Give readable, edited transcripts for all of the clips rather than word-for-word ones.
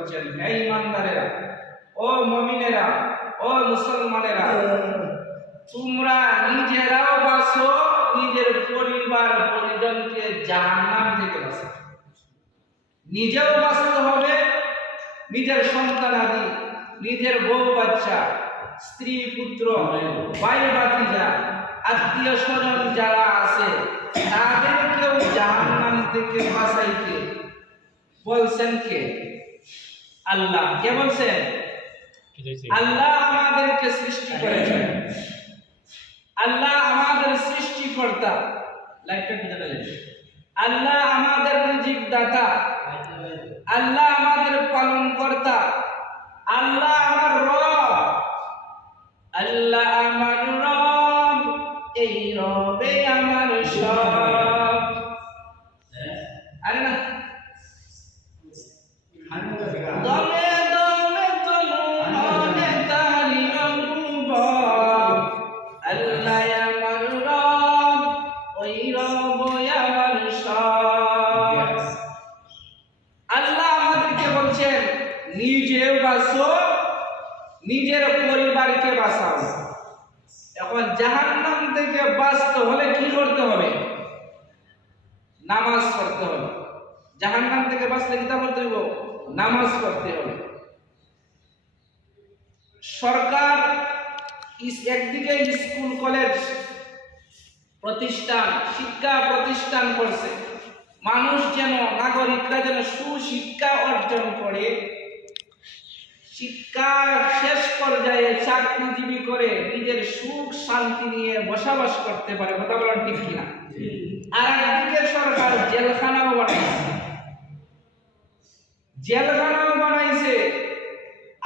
বলছেন, হে ঈমানদারেরা, ও মুমিনেরা, ও মুসলমানেরা, তোমরা নিজেরাও বাঁচো, নিজের পরিবার পরিজনকে জাহান্নাম থেকে বাঁচাও। নিজেও বাঁচতে হবে, নিজের সন্তানাদি, নিজের বউ বাচ্চা, স্ত্রী পুত্র, ভাই ভাতিজা, আত্মীয় স্বজন যারা আছে তাদেরকেও জাহান্নাম থেকে বাঁচাইতে বলছেন কে? আল্লাহ। কে বলছেন? আল্লাহ আমাদেরকে সৃষ্টি করেছেন, আল্লাহ আমাদের সৃষ্টিকর্তা, লাইটটা কি জ্বালালেন? আল্লাহ আমাদের রিজিক দাতা, আল্লাহ আমাদের পালন কর্তা, আল্লাহ আমার রব, আল্লাহ আমার রব, এই রবে আমার সব। আরে না, দমে দমে তনু মনে তারি অনুভব, আল্লাহ আমার রব, ওই রব আমার সব। আল্লাহ আমাদেরকে বলছেন নিজে বাঁচো, নিজের পরিবারকে বাঁচাও। এখন জাহান্নাম থেকে বাঁচতে হলে কি করতে হবে? নামাজ পড়তে হবে। জাহান্নাম থেকে বাঁচতে কি করতে হবে? নামাজ পড়তে হবে। সরকার একদিকে স্কুল কলেজ প্রতিষ্ঠান, শিক্ষা প্রতিষ্ঠান করছে, মানুষ যেন, নাগরিকরা যেন সুশিক্ষা অর্জন করে, শিক্ষা শেষ পর্যায়ে চাকরিজীবী করে নিজের সুখ শান্তি নিয়ে বসবাস করতে পারে। কথা বলেন ঠিক কিনা? আর একদিকে সরকার জেলখানাও বানাইছে, জেলখানাও বানাইছে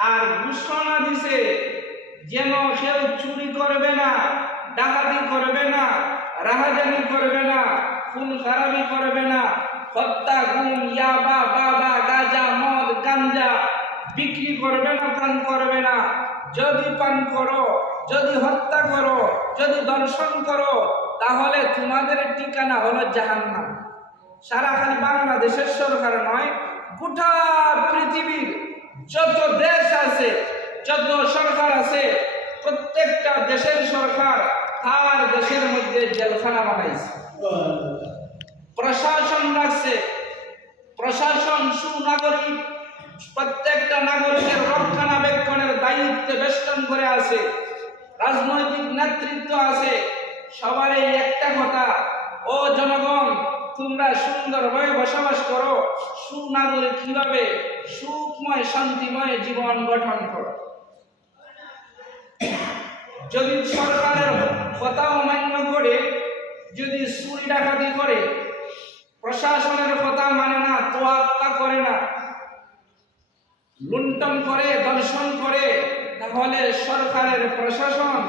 আর ঘোষণা দিছে যেন কেউ চুরি করবে না, ডাকাতি করবে না, রাহাজানি করবে না, খুন খারাপি করবে না, হত্যা, গুম, ইয়াবা, বাবা, গাঁজা, মদ, গাঞ্জা বিক্রি করবে না, পান করবে না। যদি পান করো, যদি হত্যা করো, যদি দর্শন করো, তাহলে তোমাদের ঠিকানা হলো জাহান্নাম। সারা খালি বাংলাদেশের সরকার নয়, গোটা পৃথিবীর যত দেশ আছে, যত সরকার আছে, প্রত্যেকটা দেশের সরকার তার দেশের মধ্যে জেলখানা বানাইছে, প্রশাসন রাখছে। প্রশাসন সুনাগরিক, প্রত্যেকটা নাগরিকের রক্ষণাবেক্ষণের দায়িত্বে বেষ্টন করে আছে। রাজনৈতিক নেতৃত্ব আছে। সবার এই একটা কথা, ও জনগণ, তোমরা সুন্দরভাবে বসবাস করো, সুনাগরিক কিভাবে সুখময় শান্তিময় জীবন গঠন করো। যদি সরকারের কথা অমান্য করে, যদি চুরি ডাকাতি করে, প্রশাসনের কথা মানে না, তোয়াক্কা করে না, লুণ্ঠন করে, দর্শন করে, তাহলে সরকারের প্রশাসন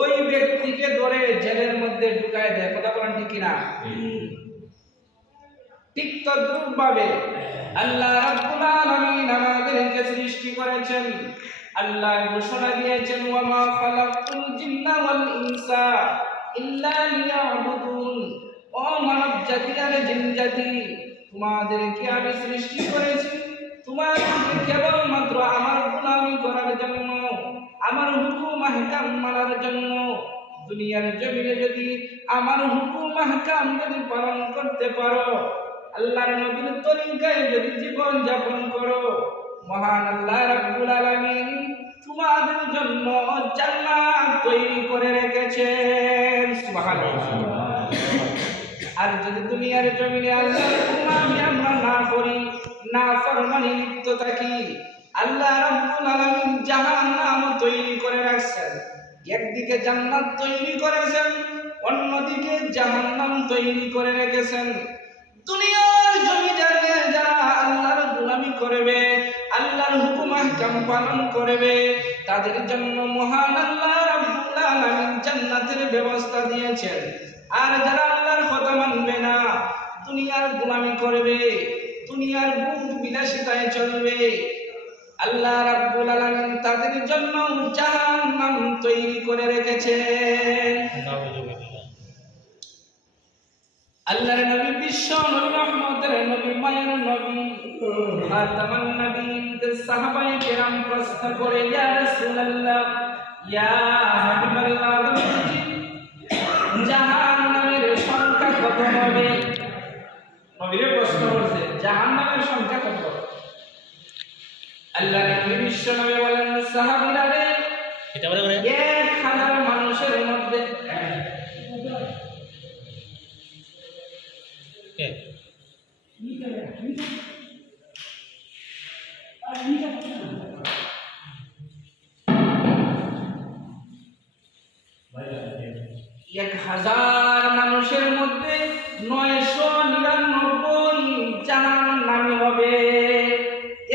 ওই ব্যক্তিকে ধরে জেলের মধ্যে ঢুকায় দেয়। কথা বলেন ঠিক কিনা? ঠিক তদ্রূপ ভাবে আল্লাহ রাব্বুল আলামিন আমাদেরকে সৃষ্টি করেছেন। আল্লাহ ঘোষণা দিয়েছেন, ওয়া মা খালাকতুল জিন্না ওয়াল ইনসা ইল্লা লিয়াবুদুন। ও মানব জাতি আর জিন জাতি, তোমাদেরকে আমি সৃষ্টি করেছি তোমাদেরকে কেবলমাত্র আমার গোলামি করার জন্য, আমার হুকুম আহকাম মানার জন্য। দুনিয়ার জমিনে যদি আমার হুকুম আহকাম যদি পালন করতে পারো, আল্লাহর নবীর তরিকায় যদি জীবন যাপন করো, মহান আল্লাহ রাব্বুল আলামিন তোমাদের জন্য জান্নাত তৈরি করে রেখেছেন। সুবহানাল্লাহ। আর যদি দুনিয়ার জমিনে আল্লাহর হুকুম আমরা না করি, না ফরমানি লিপ্ত থাকি, আল্লাহ রাব্বুল আলামিন জাহান্নাম তৈরি করে রাখছেন। একদিকে জান্নাত তৈরি করেছেন, অন্যদিকে জাহান্নাম তৈরি করে রেখেছেন। দুনিয়ার জমিনে যারা আল্লাহর গোলামি করবে, আল্লাহর হুকুম আহকাম পালন করবে, তাদের জন্য মহান আল্লাহ রাব্বুল আলামিন জান্নাতের ব্যবস্থা দিয়েছেন। আর যারা আল্লাহর কথা মানবে না, দুনিয়ার গোলামি করবে, দুনিয়ার ভোগ বিলাসিতায় চলবে, আল্লাহ রাব্বুল আলামিন তাদের জন্য জাহান্নাম তৈরি করে রেখেছেন। আল্লাহর নবী বিশ্ব নবী রহমতের নবী মায়ের নবী খাতামান নবীদের সাহাবায়ে কেরাম প্রশ্ন করে ইয়া রাসূলুল্লাহ ইয়া হাবিবাল্লাহ জাহান্নামের সংখ্যা কত হবে? নবীরে প্রশ্ন করছে জাহান্নামের সংখ্যা কত? আল্লাহর নবী বিশ্ব নবী বলেন সাহাবীরা রে এটা বলে 1000 মানুষের মধ্যে এক 1000 মানুষের মধ্যে 999 জাহান্নামী হবে,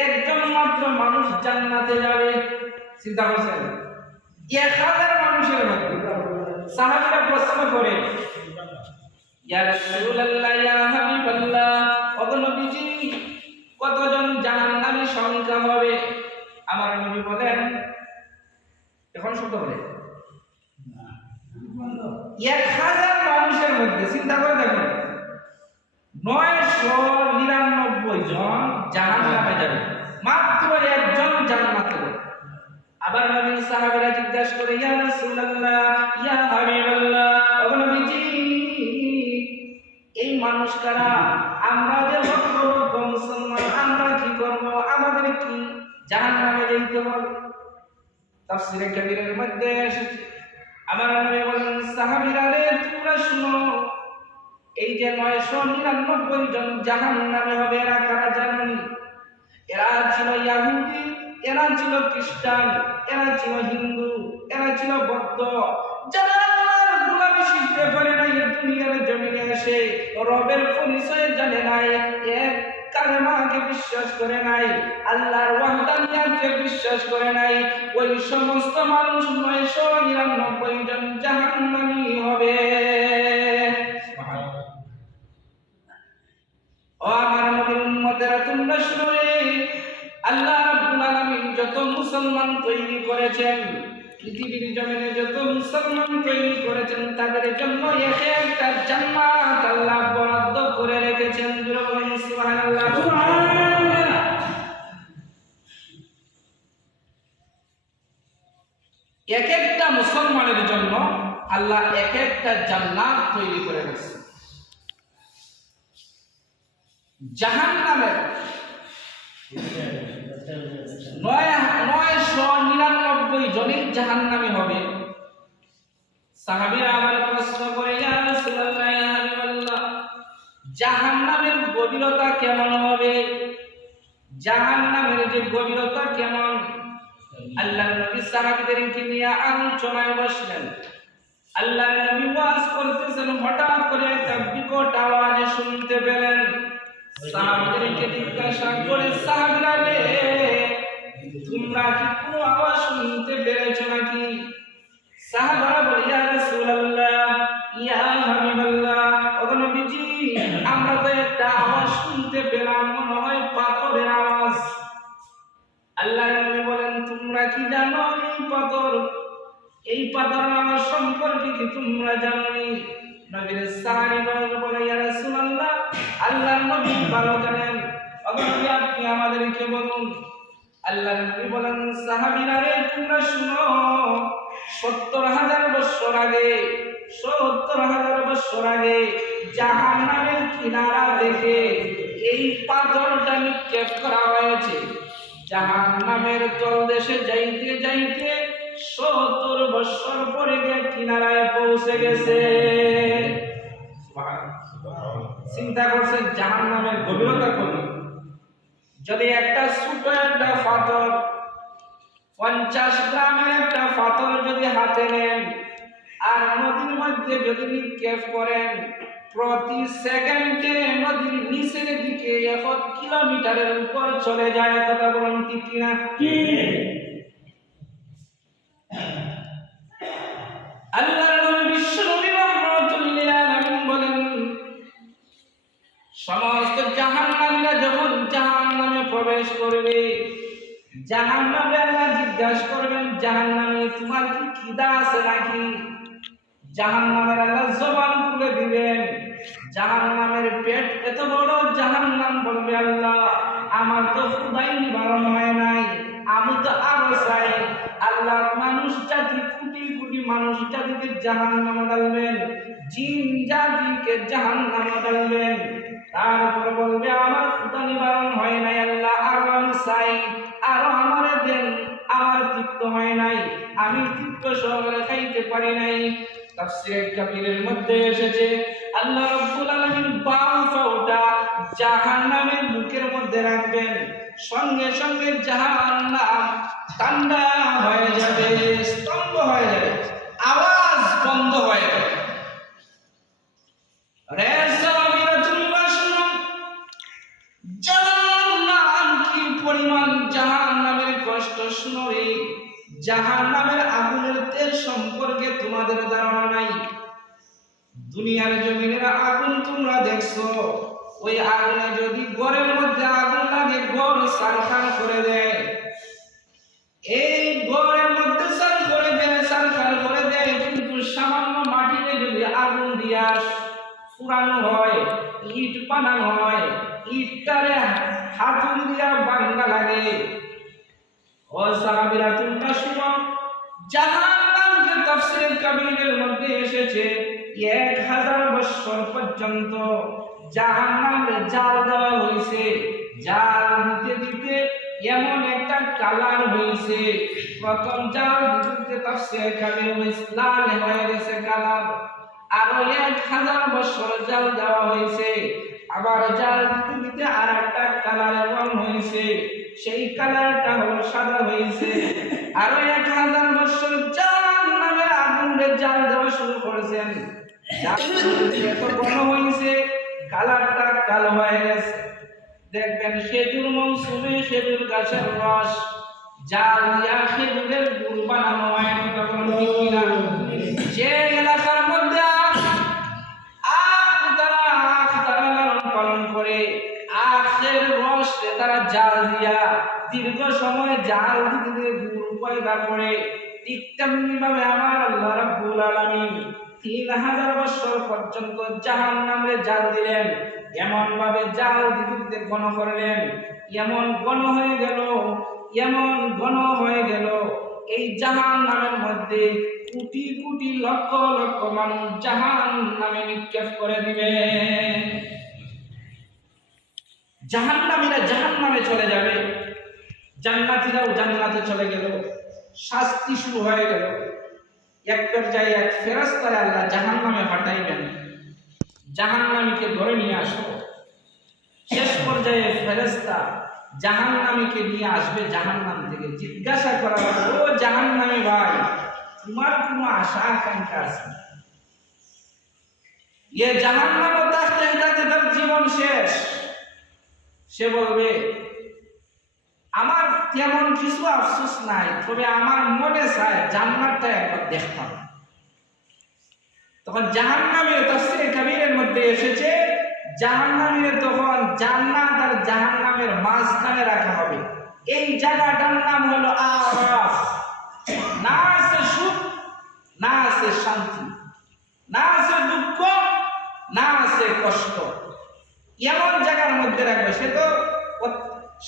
একজন মাত্র মানুষ জান্নাতে যাবে। চিন্তা করছেন 1000 মানুষের মধ্যে সাহাবীরা প্রশ্ন করে ইয়া রাসূলুল্লাহ ইয়া হাবিবাল্লাহ ওগো নবীজি কতজন জাহান্নামী সংখ্যা হবে? আমার নবী বলেন এখন শব্দ বলে 1000 মানুষের মধ্যে চিন্তা করে দেখুন 999 জন জাহান্নামে যাবে, মাত্র একজন জান্নাতে যাবে। আবার নবীর সাহাবীরা জিজ্ঞাসা করে ইয়া রাসূলুল্লাহ ইয়া হাবিবাল্লাহ ওগো নবীজি এই মানুষ কারা? আমরা যে বড় মুসলমান আমরা কি করব? আমাদের কি জাহান্নামে যেতে হবে? তাফসীরে কাবীরের মধ্যে এসেছে আমার নবী বলেন সাহাবীরা রে তোমরা শুনো এই যে 999 জন জাহান্নামে হবে এরা কারা জানেন? এরা ছিল ইহুদি, এরা ছিল খ্রিস্টান, এরা ছিল হিন্দু, এরা ছিল বৌদ্ধ, যারা আল্লাহর গোলামি শিখতে পারে নাই, দুনিয়ার জমিনে এসে রবের পরিচয় জানে নাই, এক কালেমাকে বিশ্বাস করে নাই, আল্লাহর ওয়াহদানিয়াতকে বিশ্বাস করে নাই, ওই সমস্ত মানুষ 999 জন জাহান্নামী হবে। ও আমার নবীর উম্মতেরা তোমরা শুনো আল্লাহ রাব্বুল আলামিন যত মুসলমান তৈরি করেছেন পৃথিবীর জমিনে যত মুসলমান তৈরি করেছেন তাদের জন্য একটা জান্নাত আল্লাহ বরাদ্দ করে রেখেছেন। সুবহানাল্লাহ সুবহানাল্লাহ। এক একটা মুসলমানের জন্য আল্লাহ এক একটা জান্নাত তৈরি করে রেখেছেন। জাহান্নামের 999 জনই জাহান্নামী হবে। সাহাবীরা আমার প্রশ্ন করে ইয়া রাসূলুল্লাহ ইয়া হাবিবাল্লাহ জাহান্নামের গভীরতা কেমন হবে? জাহান্নামের যে গভীরতা কেমন? আল্লাহর নবী সাহাবীদেরকে নিয়ে আলোচনায় বসলেন। আল্লাহর নবী ওয়াজ করতেছেন, হঠাৎ করে একটা বিকট আওয়াজ শুনতে পেলেন। সাহাবীদেরকে জিজ্ঞাসা করে সাহাবীরা রে তোমরা কি কোনো আওয়াজ শুনতে পেরেছো নাকি? সাহাবারা বলে ইয়া রাসূলুল্লাহ ইয়া হাবিবাল্লাহ ওগো নবীজি আমরা তো একটা আওয়াজ শুনতে পেলাম, মনে হয় পাথরের আওয়াজ। আল্লাহর নবী বলেন তোমরা কি জানো এই পাথরের আওয়াজ সম্পর্কে কি তোমরা জানো? নবীর সাহাবীরা বলে ইয়া রাসূলুল্লাহ আল্লাহর নবী ভালো জানেন, ওগো নবী আপনি আমাদেরকে বলুন। আল্লাহর নবী বলেন সাহাবীরা রে তোমরা শুনো 70,000 বছর আগে 70,000 বছর আগে জাহান্নামের কিনারা দেখে এই পাথরটা নিক্ষেপ করা হয়েছে। জাহান্নামের তলদেশে যাইতে যাইতে 70 বছর পরে গিয়ে কিনারায় পৌঁছে গেছে। চিন্তা করছেন জাহান্নামের গভীরতা কত? যদি একটা ছোট একটা পাথর 50 গ্রামের একটা পাথর যদি হাতে নেন আর নদীর মধ্যে যদি নিক্ষেপ করেন প্রতি সেকেন্ডে নদীর নিচের দিকে 1 কিলোমিটারের উপর চলে যায়। কথা বলুন ঠিক কিনা? আল্লাহর নবী বিশ্ব নবী রাহমাতুল্লিল আলামিন বলেন সমস্ত জাহান্নামীরা যখন জাহান্নামে প্রবেশ করবে জাহান্নামে আল্লাহ জিজ্ঞাসা করবেন জাহান্নামী তোমার কি খিদা আছে নাকি? জাহান্নামের আল্লাহ জবান খুলে দিবেন জাহান্নামের পেট এত বড়, জাহান্নাম বলবে আল্লাহ আমার তো ক্ষুধাই নিবারণ হয় নাই, আমি তো আরো চাই। আল্লাহ মানুষ জাতি, কোটি কোটি মানুষ জাতিকে জাহান্নামে ডালবেন, জিন জাতিকে জাহান্নামে ডালবেন। তারপর বলবে আমার ক্ষুধা নিবারণ হয় নাই আল্লাহ, আরো আমি চাই, আরো আমারে দেন, আমার তৃপ্ত হয় নাই, আমি তৃপ্ত সহকারে খাইতে পারি নাই। তাফসীরে কাবীরের মধ্যে এসেছে আল্লাহ রাব্বুল আলামিন বাম পাউটা জাহান্নামের মুখের মধ্যে রাখবেন, সঙ্গে সঙ্গে জাহান্নাম ঠান্ডা হয়ে যাবে, স্তম্ভ হয়ে যাবে, আওয়াজ বন্ধ হয়ে যাবে। রে সাহাবীরা তোমরা শুনো, জাহান্নাম কি পরিমাণ, জাহান্নামের কষ্ট শুনো রে। জাহান্নামের আগুনের তেল সম্পর্কে তোমাদের ধারণা নাই। দুনিয়ার জমিনের আগুন তোমরা দেখছো, ওই আগুনে যদি ঘরের মধ্যে আগুন লাগে ঘর সারখান করে দেয়, এই ঘরের মধ্যে সার করে দেয়, সারখান করে দেয়। কিন্তু সামান্য মাটিতে যদি আগুন দিয়া পুরানো হয়, ইট বানানো হয়, ইটটারে হাতুড়ি দিয়া ভাঙা লাগে। ও সাহাবীরা তোমরা শুনো, জাহান্নামকে তাফসীরে কাবীরের মধ্যে এসেছে 1000 বছর পর্যন্ত জাহান্নামে জাল দেওয়া হয়েছে। জাল দিতে দিতে এমন একটা কালার হয়েছে, প্রথম জাল দিতে তাফসীরে কাবীর লাল হয়ে গেছে কালার, আরো 1000 বছর জাল দেওয়া হয়েছে, আবার জাল দিতে দিতে আর একটা কালার রং হয়েছে, সেই কালারটা হলো সাদা হয়েছে। আরো 1000 বছর জাহান্নামের আগুনে জাল দেওয়া শুরু করেছেন, এত ঘন হয়েছে, কালারটা কালো হয়ে গেছে। দেখবেন খেজুর মৌসুমে খেজুর গাছের রস জাল দিয়া খেজুরের গুড় বানানো হয়, তখন ঠিক কিনা? যে এলাকার মধ্যে তারা লালন পালন করে, আখের রস তারা জাল দিয়া দীর্ঘ সময় জাল দিতে গুড় পয়দা করে, ঠিক তেমনি ভাবে আমার আল্লাহ রাব্বুল আলামিন 3000 বছর পর্যন্ত জাহান্নামে জাল দিলেন। এমন ভাবে জাল দিতে ঘন করলেন, এমন ঘন হয়ে গেল, এমন ঘন হয়ে গেল, এই জাহান্নামের মধ্যে কোটি কোটি লক্ষ লক্ষ মানুষ জাহান্নামে নিক্ষেপ করে দিবে। জাহান্নামীরা জাহান্নামে চলে যাবে, জান্নাতীরাও জান্নাতে চলে গেল, শাস্তি শুরু হয়ে গেল। এক পর্যায়ে এক ফেরেশতারে আল্লাহ জাহান্নামে পাঠাইবেন, জাহান্নামীকে ধরে নিয়ে আসো। শেষ পর্যায়ে ফেরেশতা জাহান্নামীকে নিয়ে আসবে জাহান্নাম থেকে, জিজ্ঞাসা করা হবে, ও জাহান্নামী ভাই, তোমার কোনো আশা আকাঙ্ক্ষা আছে? এ জাহান্নামে থাকতে থাকতে তার জীবন শেষ। সে বলবে আমার তেমন কিছু আফসোস নাই, তবে আমার মনে চায় জান্নাতটা একবার দেখতাম। তখন জাহান্নামের তাফসীরে কাবীরের মধ্যে এসেছে, জাহান্নামের তখন জান্নাত আর জাহান্নামের মাঝখানে রাখা হবে। এই জায়গাটার নাম হলো আরাফ। না আছে সুখ, না আছে শান্তি, না আছে দুঃখ, না আছে কষ্ট, এমন জায়গার মধ্যে রাখবে। সে তো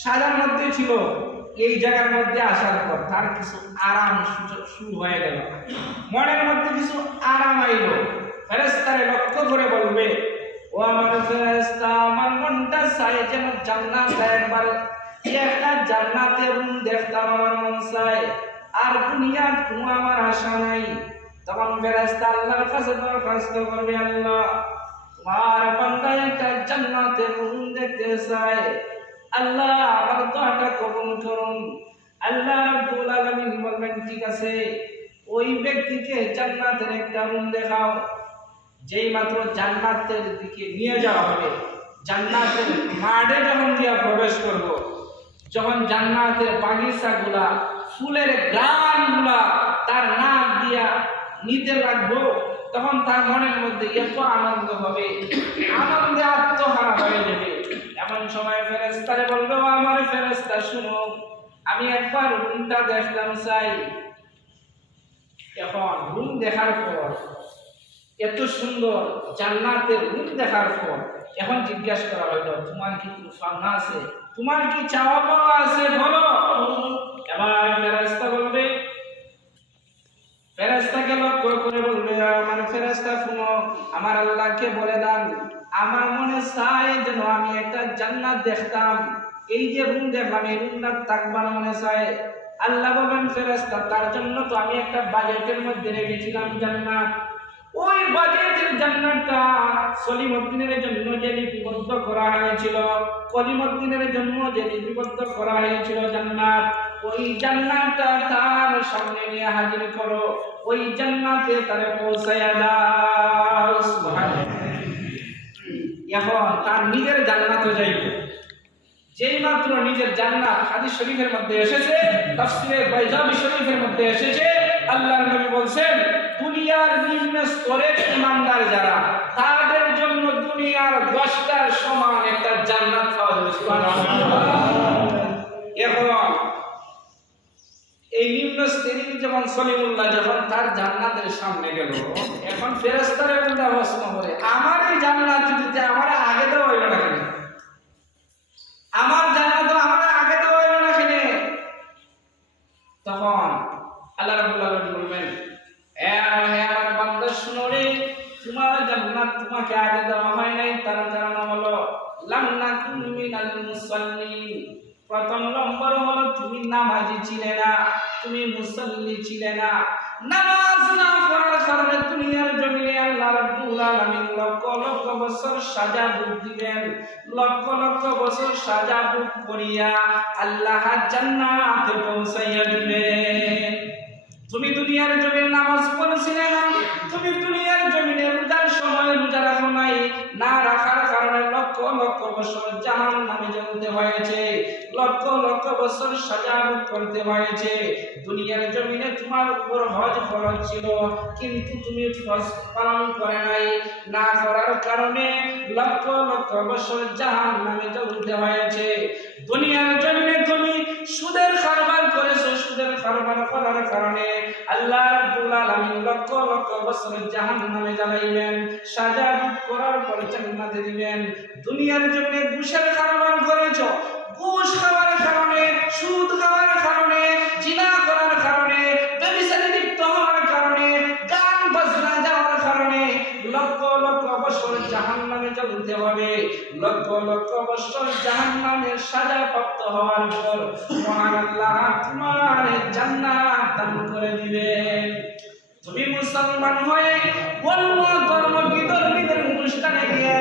সাজার মধ্যে ছিল, এই জায়গার মধ্যে আসার পর তার কিছু আরাম শুরু হয়ে গেল, মনের মধ্যে কিছু আরাম আইল। ফেরেশতারে লক্ষ্য করে বলবে, ও আমার ফেরেশতা, আমার মনটা চায় যেন জান্নাতে একবার একটা জান্নাতের রুম দেখতাম, আমার মন চায়, আর দুনিয়ার কোনো আমার আশা নাই। তখন ফেরেশতা আল্লাহর কাছে দরখাস্ত করবে, আল্লাহ তোমার বান্দা একটা জান্নাতের রুম দেখতে চায়, আল্লাহ আমার দোয়াটা কবুল করুন। আল্লাহ রাব্বুল আলামিন বলবেন, ঠিক আছে, ওই ব্যক্তিকে জান্নাতের একটা রুম দেখাও। যেই মাত্র জান্নাতের দিকে নিয়ে যাওয়া হবে, জান্নাতের মাঠে যখন দিয়া প্রবেশ করব, যখন জান্নাতের বাগিচাগুলা, ফুলের গানগুলা তার নাক দিয়া নিতে লাগবো, তখন তার মনের মধ্যে এত আনন্দ হবে, আনন্দে আত্মহারা হয়ে যাবে। এমন সময় ফেরেশতারে বলবে, ও আমার ফেরেশতা শুনো, আমি একবার রুমটা দেখলাম চাই। এখন রুম দেখার পর এত সুন্দর জান্নাতের রূপ দেখার পর এখন জিজ্ঞাসা করা হলো, তোমার কি তুফানা আছে, তোমার কি চাওয়া পাওয়া আছে বলো। এবার ফেরেশতা বলবে, ফেরেশতাকে লক্ষ্য করে বলবে, আমার ফেরেশতা শুনো, আমার আল্লাহকে বলে দেন, আমার মনে চাই যেন আমি একটা জান্নাত দেখতাম, এই যে রুম দেখলাম এই রুমটা থাকবার মনে চাই। আল্লাহ বলেন, ফেরেশতা তার জন্য তো আমি একটা বাজেটের মধ্যে রেখেছিলাম জান্নাত, ওই বাজেটের জান্নাতটা সলিমউদ্দিনের জন্য যে লিপিবদ্ধ করা হয়েছিল, কলিমউদ্দিনের জন্য যে লিপিবদ্ধ করা হয়েছিল জান্নাত, ওই জান্নাতটা তার সামনে নিয়ে হাজির করো, ওই জান্নাতে তারে পৌঁছায়া দাও। সুবহানাল্লাহ। এখন তার নিজের জান্নাতে যাইবে, যেই মাত্র নিজের জান্নাত হাদিস শরীফের মধ্যে এসেছে, তাফসীরে বাইজাবি শরীফের মধ্যে এসেছে, আল্লাহর নবী বলেন, দুনিয়ার নিম্ন স্তরের ঈমানদার যারা, তাদের জন্য দুনিয়ার 10টার সমান একটা জান্নাত পাওয়া যাবে। সুবহানাল্লাহ। এখন এই নিম্ন স্তরের যেমন সলিমুল্লাহ যখন তার জান্নাতের সামনে গেল, এখন ফেরেশতারা বলতে প্রশ্ন করে, আমার এই জান্নাত যদি আমার আগে দেওয়া হইল না কেন, আমার জান্নাত আমার আগে দেওয়া হইল না কেন? তখন আল্লাহ রাব্বুল আলামিন বলবেন, হে আমার বান্দা শুনো রে, তোমার জান্নাত তোমাকে আগে দেওয়া হয় নাই, তার কারণ হলো লাম নাকুন মিনাল মুসাল্লিন। প্রথম নম্বর হলো তুমি নামাজি ছিলে না, তুমি মুসাল্লি ছিলে না। নামাজ না পড়ার কারণে দুনিয়ার জমিনে আল্লাহ রাব্বুল আলামিন লক্ষ লক্ষ বছর সাজা ভোগ দিবেন, লক্ষ লক্ষ বছর সাজা ভোগ করিয়া আল্লাহ জান্নাতে পৌঁছাইয়া দিবেন। তুমি দুনিয়ার জমিনে নামাজ পড়ছিলে না, তুমি দুনিয়ার জমিনে রোজার সময় রোজা রাখো নাই, না রাখার কারণে লক্ষ লক্ষ বছর জাহান্নামে জ্বলতে হয়েছে, লক্ষ লক্ষ বছর সাজা ভোগ করতে হয়েছে। দুনিয়ার জমিনে তোমার উপর হজ ফরজ ছিল, কিন্তু তুমি হজ পালন করে নাই, না করার কারণে লক্ষ লক্ষ বছর জাহান্নামে জ্বলতে হয়েছে। দুনিয়ার জমিনে তুমি সুদের কারবার করেছো, সুদের কারবার করার কারণে আল্লাহ রাব্বুল আলামিন লক্ষ লক্ষ বছর জাহান্নামে জ্বালাইবেন, সাজা ভোগ করার পর জান্নাতে দিবেন। দুনিয়ার জমিনে ঘুষের কারবার করেছো, ঘুষ খাওয়ার কারণে, সুদ খাওয়ার কারণে, জিনা করার কারণে, ব্যভিচারে লিপ্ত হওয়ার কারণে, গান বাজনা যাওয়ার কারণে লক্ষ লক্ষ বছর জাহান্নামে জ্বলতে হবে। লক্ষ লক্ষ বছর জাহান্নামের সাজা প্রাপ্ত হওয়ার পর মহান আল্লাহ তোমার জান্নাত দান করে দিবেন। তুমি মুসলমান হয়ে অন্য ধর্ম বিধর্মীদের অনুষ্ঠানে গিয়ে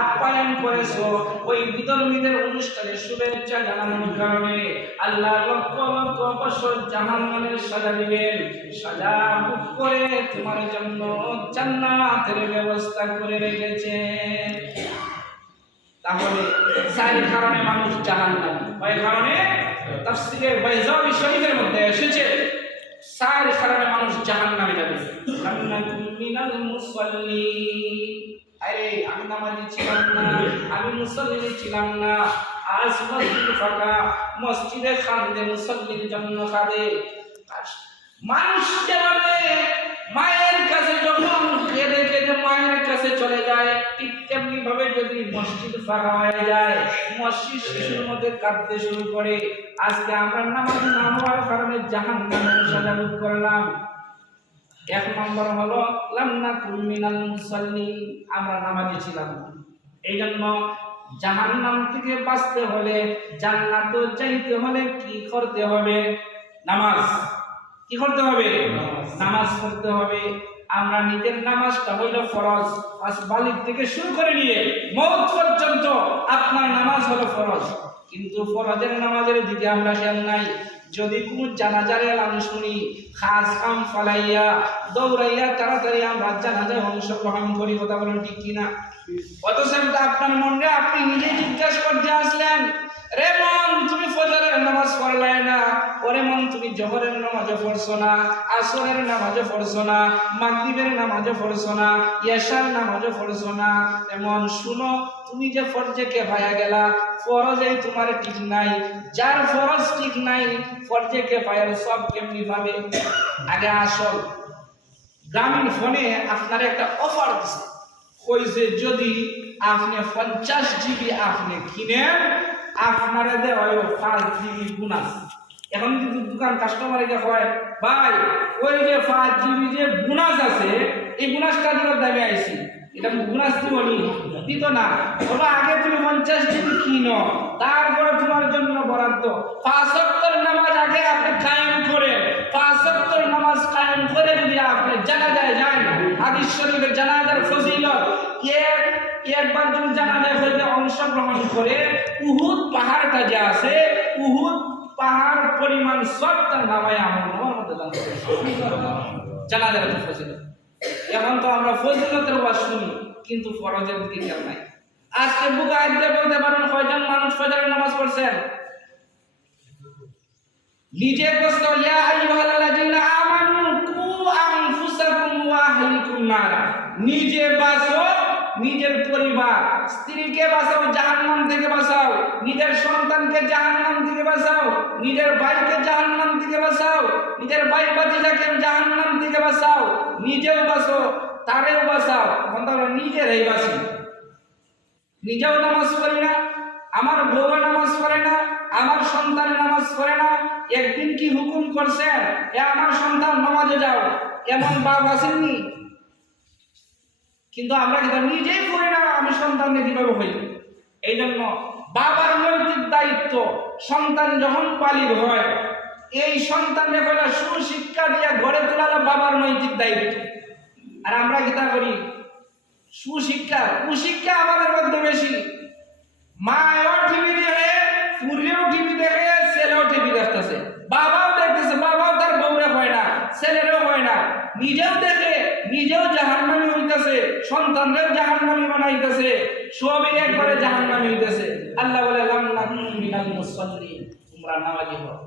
আপ্যায়ন করেছো, ওই বিধর্মীদের অনুষ্ঠানে শুভেচ্ছা জানানোর কারণে আল্লাহ লক্ষ লক্ষ বছর জাহান্নামের সাজা দিবেন, সাজা ভোগ করে তোমার জন্য জান্নাতের ব্যবস্থা করে রেখেছেন। তাহলে চার কারণে মানুষ জাহান্নামী, ওই কারণে তাফসীরে বাইজাবি শরীফের মধ্যে এসেছে, চার কারণে মানুষ জাহান্নামে যাবে। লান্নাকুম মিনাল মুসাল্লিন, আরে আমি নামাজি ছিলাম না, আমি মুসাল্লি ছিলাম না, আজ মসজিদ ফাঁকা, মসজিদে খান্দে মুসাল্লির জন্য কাঁদে। মানুষ যেভাবে মায়ের কাছে যখন কেঁদে কেঁদে মায়ের কাছে চলে যায়, ঠিক তেমনি ভাবে যদি মসজিদ ফাঁকা হয়ে যায়, মসজিদ শিশুর মধ্যে কাঁদতে শুরু করে। আজকে আমরা নামাজ না হওয়ার কারণে জাহান্নামের সাজা ভোগ করলাম। এক নম্বর হলো লাম নাকুম মিনাল মুসাল্লিন, আমরা নামাজি ছিলাম না। এই জন্য জাহান্নাম থেকে বাঁচতে হলে, জান্নাতে যাইতে হলে কি করতে হবে? নামাজ। কি করতে হবে? নামাজ পড়তে হবে। আমরা নিজের নামাজটা হইল ফরজ, আজ বালিক থেকে শুরু করে নিয়ে মওত পর্যন্ত আপনার নামাজ হলো ফরজ, কিন্তু ফরজের নামাজের দিকে আমরা খেয়াল নাই। যদি কোনো জানাজার এলান শুনি, খাস কাম ফালাইয়া দৌড়াইয়া তাড়াতাড়ি আমরা জানাজায় অংশগ্রহণ করি, কথা বলেন ঠিক কিনা? অথচ আপনার মনে আপনি নিজে জিজ্ঞাসা করতে আসলেন, রে মন তুমি ফজরের নামাজ পড়লে না, ওরে মন তুমি জোহরের নামাজও পড়ছো না, আসরের নামাজও পড়ছো না, মাগরিবের নামাজও পড়ছো না, ইশার নামাজও পড়ছো না। এমন শুনো, তুমি যে ফরজে কিফায়া গেলা, ফরজেই তোমার ঠিক নাই। যার ফরজ ঠিক নাই, ফরজে কিফায়ার সব কেমনি পাবে? আগে আসল গ্রামীণ ফোনে আপনার একটা অফার দিচ্ছে, কইছে যদি আপনি 50 জিবি আপনি কিনেন আপনারা দেওয়া 5 জিবি বোনাস। এখন কিন্তু দোকান কাস্টমারকে কয় ভাই ওই যে 5 জিবি যে বোনাস আছে এই বোনাসটা দিবার দামে আইছি, এটা বোনাস দিবনি দিত না, তবে আগে তুমি 50 জিবি কিনো তারপরে তোমার জন্য বরাদ্দ। 5 ওয়াক্তের নামাজ আগে আপনি কায়েম করে 5 ওয়াক্তের নামাজ কায়েম করে যদি আপনি জানাজায় যান, হাদিস শরীফের জানাজার ফজিলত একবার যদি জানাজায় হইতে অংশগ্রহণ করে উহুদ পাহাড়টা যে আছে উহুদ পাহাড় পরিমাণ সব তার নামায় আমার মধ্যে জানাজার ফজিলত। এখন তো আমরা ফজিলতের ওয়াজ শুনি কিন্তু ফরজের দিকে খেয়াল নাই। আজকে বুক আইতে বলতে পারেন কয়জন মানুষ ফজরের নামাজ পড়ছেন? নিজে প্রশ্ন, ইয়া আইয়ুহাল্লাযীনা আমানু কু আনফুসাকুম ওয়া আহলিকুম নারা, নিজে বাঁচো, নিজের পরিবার, স্ত্রীকে বাঁচাও জাহান্নাম থেকে বাঁচাও, নিজের সন্তানকে জাহান্নাম থেকে বাঁচাও, নিজের ভাইকে জাহান্নাম থেকে বাঁচাও, নিজের ভাই ভাতিজাকে জাহান্নাম থেকে বাঁচাও, নিজেও বাঁচো তারেও বাঁচাও। আমরা নিজেরাই বাঁচি, নিজেও নামাজ পড়ি না, আমার বউ নামাজ পড়ে না, আমার সন্তান নামাজ পড়ে না, একদিন কি হুকুম করছেন এ আমার সন্তান নামাজে যাও, এমন বাপ আসেননি? কিন্তু আমরা কিন্তু নিজেই পড়ি না, আমি সন্তানকে কিভাবে হই? এই জন্য বাবার নৈতিক দায়িত্ব, সন্তান যখন পালিত হয় এই সন্তানকে বলে সুশিক্ষা দিয়ে গড়ে তোলা বাবার নৈতিক দায়িত্ব। আর আমরা কি তা করি? সুশিক্ষা কুশিক্ষা আমাদের মধ্যে বেশি। মাও টিভি দেখে, পুরিও টিভি দেখে, ছেলেও টিভি দেখতেছে, বাবাও দেখতেছে, বাবাও তার বউরে হয় না, ছেলেরও হয় না, নিজেও দেখে নিজেও জাহান্নামী হইতেছে, সন্তানরাও জাহান্নামী বানাইতেছে, সবই একবারে জাহান্নামী হইতেছে। আল্লাহ বলে লাম নাকুম মিনাল মুসাল্লিন, তোমরা নামাজি হও।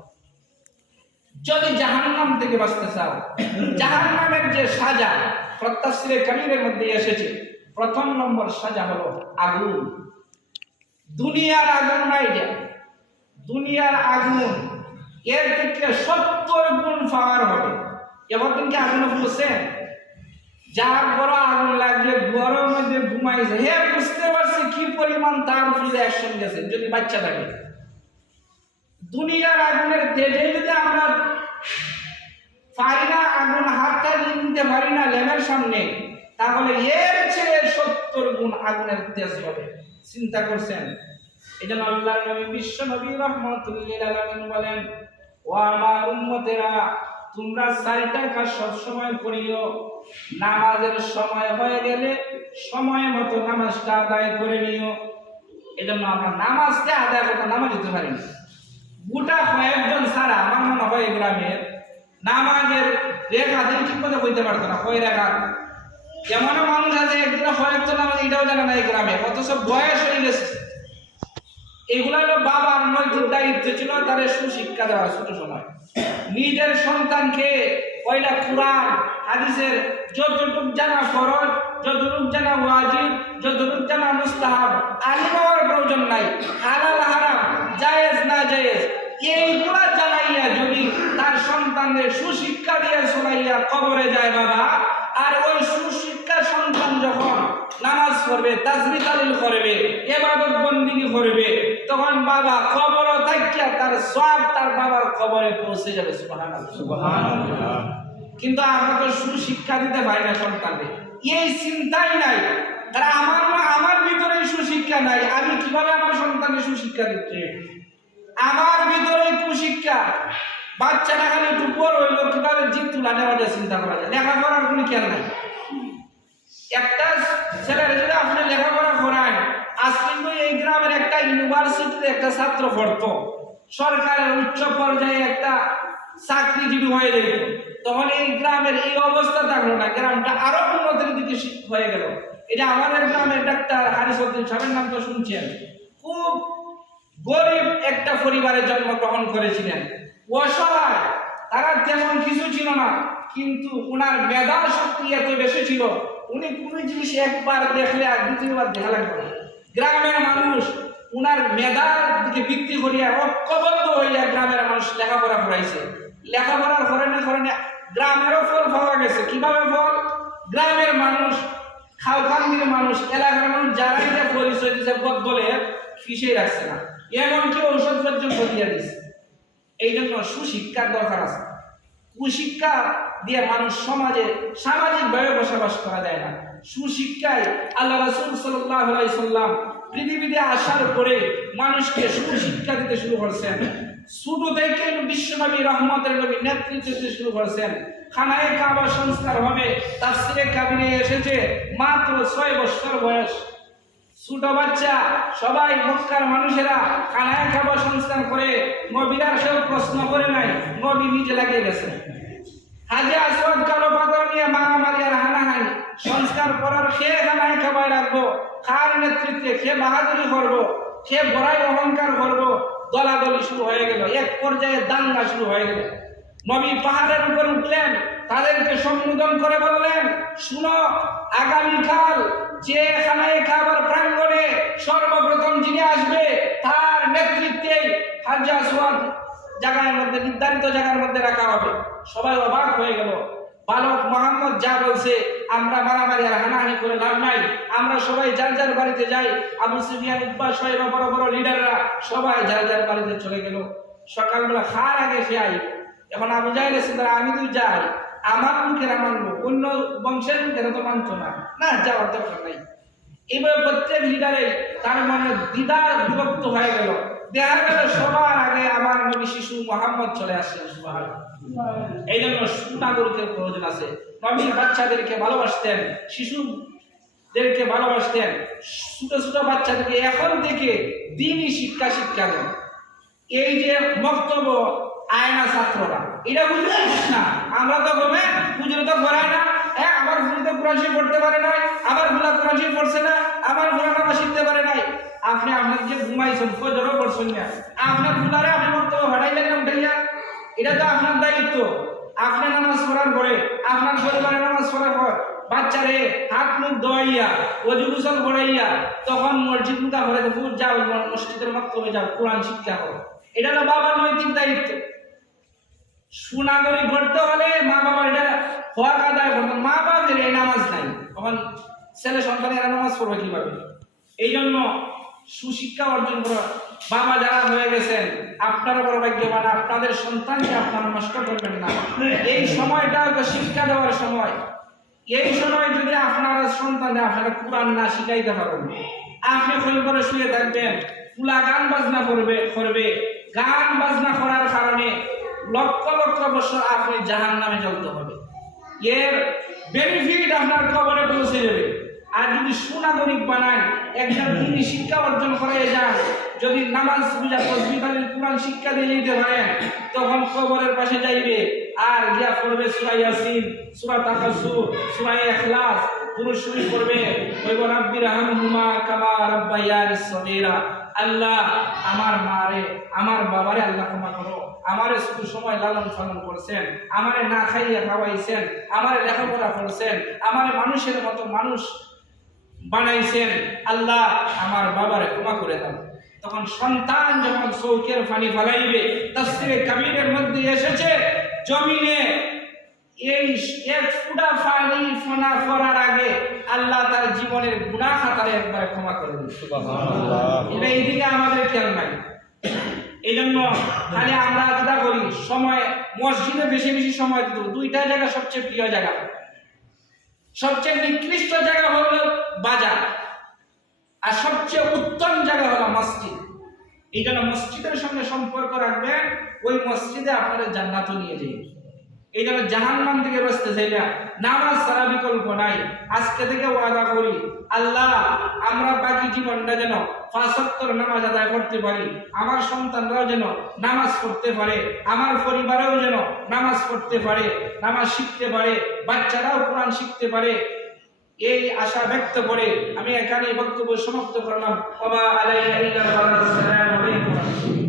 যদি জাহান্নাম থেকে বাঁচতে চাও, জাহান্নামের যে সাজা প্রত্যাশিরে কামিরের মধ্যে এসেছে, প্রথম নম্বর সাজা হলো আগুন। দুনিয়ার আগুন নাই, দুনিয়ার আগুন এর থেকে 70 গুণ পাওয়ার হবে। এবার দিনকে আগুন ফুলছেন, যার বড় আগুন লাগবে গরমের মধ্যে ঘুমাইছে, হে বুঝতে পারছি কি পরিমাণ তার উপরে অ্যাকশন গেছে। যদি বাচ্চা থাকে দুনিয়ার আগুনের তেজে যদি আমরা পারি না, আগুন হাতটা নিতে পারি না লেমের সামনে, তাহলে এর চেয়ে 70 গুণ আগুনের তেজ হবে। চিন্তা করছেন? এই জন্য আল্লাহর নবী বিশ্ব নবী রাহমাতুল লিল আলামিন বলেন, ও আমার উম্মতেরা তোমরা 4টা কাজ সব সময় করিও, নামাজের সময় হয়ে গেলে সময় মতো নামাজটা আদায় করে নিও। এই জন্য আমরা নামাজটা আদায় করতে নামাজ দিতে পারি না। গোটা কয়েকজন ছাড়া আমার মনে হয় গ্রামের নামাজের রেখা দিন ঠিক মতো বলতে পারতো না, কয় রেখা। এমন মানুষ আছে একদিন হয়তো নামাজ এটাও জানে না এই গ্রামে, অথচ বয়স হয়ে গেছে। এগুলো হলো বাবার নৈতিক দায়িত্ব ছিল, তাদের সুশিক্ষা দেওয়া ছোট সময়। নিজের সন্তানকে পয়লা কোরআন হাদিসের যতটুক জানা ফরজ, যতটুক জানা ওয়াজিব, যতটুক জানা মুস্তাহাব, আলিম হওয়ার প্রয়োজন নাই। হালাল হারাম, জায়েজ না জায়েজ এইগুলা জানাইয়া যদি তার সন্তানের সুশিক্ষা দিয়ে শোনাইয়া কবরে যায় বাবা, আর ওই সুশিক্ষা সন্তান যখন নামাজ পড়বে, তাসবিহ তাহলিল করবে, ইবাদত বন্দেগী করবে, তখন বাবা কবর থাকিয়া তার সওয়াব তার বাবার কবরে পৌঁছে যাবে। সুবহানাল্লাহ, সুবহানাল্লাহ। কিন্তু আমরা তো সুশিক্ষা দিতে পারি না সন্তানকে, এই চিন্তাই নাই। তারা আমার ভিতরে সুশিক্ষা নাই, আমি কিভাবে আমার সন্তানকে সুশিক্ষা দিচ্ছি? আমার ভিতরে কুশিক্ষা। বাচ্চাটা খালি একটু বড় হইল কিভাবে জিপ তুলা নেওয়া যায় চিন্তা করা যায়, লেখাপড়ার কোনো খেয়াল নাই। একটা ছেলের যদি আপনি লেখাপড়া করান, আজ কিন্তু এই গ্রামের একটা ইউনিভার্সিটিতে একটা ছাত্র পড়তো, সরকারের উচ্চ পর্যায়ে একটা চাকরিজীবী হয়ে যেত, তখন এই গ্রামের এই অবস্থা থাকলো না, গ্রামটা আরো উন্নতির দিকে হয়ে গেল। এটা আমাদের গ্রামের ডাক্তার হারিসউদ্দিন সাহেবের নাম তো শুনছেন, খুব গরিব একটা পরিবারে জন্মগ্রহণ করেছিলেন, অসহায়, তারা তেমন কিছু ছিল না, কিন্তু ওনার মেধা শক্তি এত বেশি ছিল, উনি কোনো জিনিস একবার দেখলে আর দ্বিতীয়বার দেখা লাগবে না। গ্রামের মানুষ ওনার মেধার দিকে ভিত্তি করিয়া ঐক্যবদ্ধ হইয়া গ্রামের মানুষ লেখাপড়া করাইছে। লেখাপড়ার কারণে গ্রামেরও ফল পাওয়া গেছে। কিভাবে ফল? গ্রামের মানুষ, খালকান্দির মানুষ, এলাকার মানুষ যারাই যে পরিচয় দিচ্ছে বদলের ফিসে রাখছে না, এমনকি ঔষধ পর্যন্ত দিয়ে দিচ্ছে। এই জন্য সুশিক্ষার দরকার আছে। কুশিক্ষা দিয়ে মানুষ সমাজে সামাজিকভাবে বসবাস করা যায় না। সুশিক্ষায় আল্লাহ রাসূল সাল্লাল্লাহু আলাইহি সাল্লাম পৃথিবীতে আসার পরে মানুষকে সুশিক্ষা দিতে শুরু করেছেন। ছোট থেকে বিশ্বনবী রহমতের নবী নেতৃত্ব দিতে শুরু করেছেন। খানায়ে কাবা সংস্কার হবে, তাফসীরে কাবিরে এসেছে মাত্র 6 বছর বয়স। ছোট বাচ্চা সবাই মক্কার মানুষেরা খানায়ে কাবা সংস্কার করে, নবীরা সেও প্রশ্ন করে নাই, নবী নিজে লাগিয়ে গেছে। হাজে আসওয়াদ কালো পাথর নিয়ে মারামারি আর হানাহানি, সংস্কার করার সে খানায়ে কাবায় রাখবো, খার নেতৃত্বে সে বাহাদুরি করবো, সে বড়াই অহংকার করবো, দলাদলি শুরু হয়ে গেল। এক পর্যায়ে দাঙ্গা শুরু হয়ে গেল। নবী পাহাড়ের উপর উঠলেন, তাদেরকে সম্বোধন করে বললেন, শুনো, আগামীকাল যে খানায়ে কাবার প্রাঙ্গণে সর্বপ্রথম যিনি আসবে তার নেতৃত্বে হাজে আসওয়াদ জায়গার মধ্যে, নির্ধারিত জায়গার মধ্যে রাখা হবে। সবাই অবাক হয়ে গেল। বালক মোহাম্মদ যা বলছে, আমরা মারামারি আর হানাহানি করে লাভ নাই, আমরা সবাই যার যার বাড়িতে যাই। আবু সুফিয়ান, উতবা, সাইবা, বড় বড় লিডাররা সবাই যার যার বাড়িতে চলে গেল। সকালবেলা খাওয়ার আগে সে আই। এখন আবু জাহেল এসে তারা, আমি তো যাই, আমার মুখেরা মানবো, অন্য বংশের মুখেরা তো মানতো না, না যাওয়ার দরকার নাই। এইভাবে প্রত্যেক লিডারে তার মনে দ্বিধা বিভক্ত হয়ে গেল। দেখা গেল সবার আগে আমার নবী শিশু মোহাম্মদ চলে আসলেন। সুবহানাল্লাহ। এই জন্য সুনাগরিকের প্রয়োজন আছে। নবীর বাচ্চাদেরকে ভালোবাসতেন, শিশুদেরকে ভালোবাসতেন। ছোট ছোট বাচ্চাদেরকে এখন থেকে দ্বীনি শিক্ষা দেন। এই যে বক্তব্য আয়না ছাত্ররা, এটা বুঝতে না, আমরা তো বলবে পুজো তো করায় না, আমার পুজোতে কোরআন শরীফ পড়তে পারে নাই, আমার ভুলা কোরআন শরীফ পড়ছে না, আমার ভুলা নামাজ শিখতে পারে নাই। আপনি আপনার যে ঘুমাইছেন ফজরও পড়ছেন না, আপনার ভুলারে আপনি বক্তব্য হটাইলেন না উঠাইয়া, এটা তো আপনার দায়িত্ব। আপনি নামাজ পড়ার পরে, আপনার পরিবারের নামাজ পড়ার পর বাচ্চারে হাত মুখ ধোয়াইয়া, ওযু গোসল করাইয়া, তখন মসজিদ মুখা করে যাও, মসজিদের মাধ্যমে যাও, কোরআন শিক্ষা করো। এটা হলো বাবার নৈতিক দায়িত্ব। সুনাগরিক গড়তে হলে মা বাবার এটা হক আদায় করতে। মা বাবার এই নামাজ নাই, তখন ছেলে সন্তানেরা নামাজ পড়বে কিভাবে? এই জন্য সুশিক্ষা অর্জন করা। বাবা যারা হয়ে গেছেন, আপনারা বড় ভাগ্যবান, আপনাদের সন্তানকে আপনারা নষ্ট করবেন না। এই সময়টা শিক্ষা দেওয়ার সময়। এই সময় যদি আপনারা সন্তানে আপনারা কোরআন না শিখাইতে পারেন, আপনি খোল করে শুয়ে থাকবেন, পুলা গান বাজনা করবে, গান বাজনা করার কারণে লক্ষ লক্ষ বছর আপনি জাহান্নামে জ্বলতে হবে। এর বেনিফিট আপনার কবরে পৌঁছে যাবে। আর যদি সুনাগরিক বানান, একজন দ্বীনি শিক্ষা অর্জন করে যান, যদি নামাজ পূজা তসবিহ কোরআন শিক্ষা দিয়ে যেতে পারেন, তখন কবরের পাশে যাইবে আর গিয়া পড়বে সূরা ইয়াসিন, সূরা তাকাসুর, সূরা ইখলাস, পুরুষ শরীফ পড়বে, ওই রাব্বি রাহমহুমা কামা রাব্বায়ানি সগীরা। আল্লাহ আমার মারে, আমার বাবারে আল্লাহ ক্ষমা করো, আমারে শুধু সময় লালন পালন করছেন, আমারে না খাইয়া খাওয়াইছেন, আমারে লেখাপড়া করছেন, আমারে মানুষের মতো মানুষ বানাইছেন। আল্লাহ আমার বাবারে ক্ষমা করে দাও। তখন সন্তান যখন চৌকের পানি ফলাইবে, তাফসীরে কাবীরের মধ্যে এসেছে, জমিনে এই এক ফুটা পানি ফোনা করার আগে আল্লাহ তার জীবনের গুনাহ খাতারে একবার ক্ষমা করে দিন। সুবহানাল্লাহ। এটা এইদিকে আমাদের খেয়াল নাই। এই জন্য খালি আমরা চিন্তা করি সময়, মসজিদে বেশি বেশি সময় দিতে। দুইটা জায়গা সবচেয়ে প্রিয় জায়গা, সবচেয়ে নিকৃষ্ট জায়গা হলো বাজার, আর সবচেয়ে উত্তম জায়গা হলো মসজিদ। এই জন্য মসজিদের সঙ্গে সম্পর্ক রাখবেন, ওই মসজিদে আপনাদের জান্নাত নিয়ে যাবে। এই জন্য জাহান্নাম থেকে বাঁচতে চাইলে নামাজ ছাড়া বিকল্প নাই। আজকে থেকে ওয়াদা করি, আল্লাহ আমরা বাকি জীবনটা যেন 5 ওয়াক্ত নামাজ আদায় করতে পারি, আমার সন্তানরাও যেন নামাজ পড়তে পারে, আমার পরিবারেও যেন নামাজ পড়তে পারে, নামাজ শিখতে পারে, বাচ্চারাও কোরআন শিখতে পারে। এই আশা ব্যক্ত করে আমি এখানে বক্তব্য সমাপ্ত করলাম। ওয়া আলাইনা ইল্লা আল বালাগ। আসসালামু আলাইকুম।